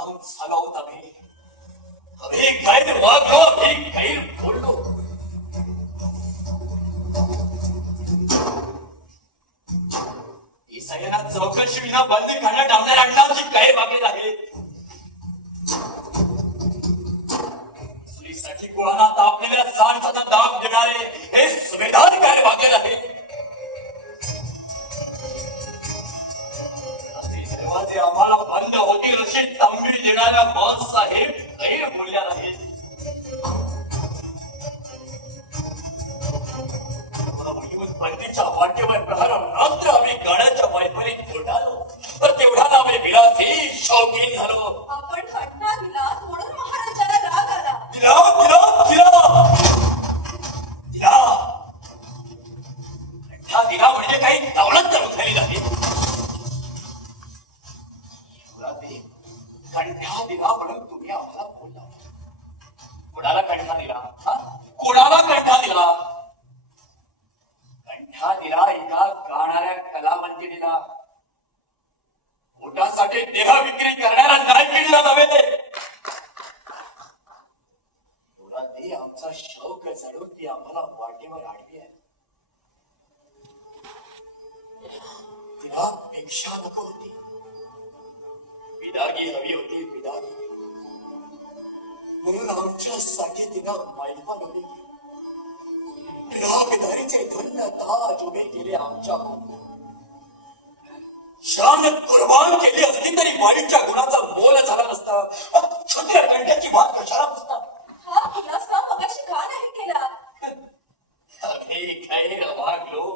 बदनाम झालो आहोत आम्ही गैर वागलो आम्ही गैर बोललो ही सगळ्यांना चौकशी विना बंदी खाण्यात टाकणाऱ्या अण्णांची गैर वागलेली आहे सुरीसाठी गुळांना तापलेल्या सांडचा दाब देणारे हे सुभेदार गैर वागलेले आहे दरवाजे आम्हाला बंद होतील अशी तंबी देणाऱ्या बॉस साहेब गैर बोलल्या आहेत बंदीच्या वाटेवर प्रहार रात्र आम्ही गाण्याच्या मैफलीत उठालो तर तेवढा आम्ही विलासी शौकीन झालो आपण घटना दिला म्हणून महाराजाला राग आला दिला दिला दिला दिला घटना दिला म्हणजे काही दौलत तर उठली नाही कंठा दिला म्हणून तुम्ही आम्हाला बोलला कोणाला कंठा दिला कोणाला कंठा दिला कंठा दिला एका गाणाऱ्या कलावंतीला पोटासाठी देह विक्री करणाऱ्या नायकिणीला नव्हे तुला ते आमचा शौक चढून ती आम्हाला वाटेवर आडवी आहे तिला पेक्षा नको होती विदागी हवी होती विदागी म्हणून आमच्यासाठी तिनं मैफल उभी बिदारीचे धन्य ताज उभे केले आमच्या शान कुर्बान केली असती तरी वाईटच्या गुणाचा मोल झाला नसता छोट्या कंट्याची बात कशाला पुसतात हा खुलासा मगाशी का नाही केला आम्ही गैर वागलो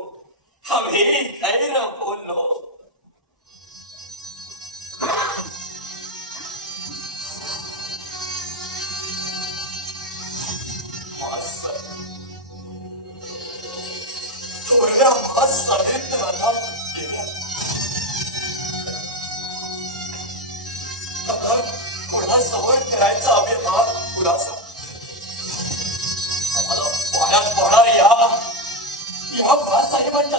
आम्ही गैर बोललो कोणासमोर करायचा आम्ही हा खुलासा आम्हाला पाण्यात पडणार या बाळासाहेबांच्या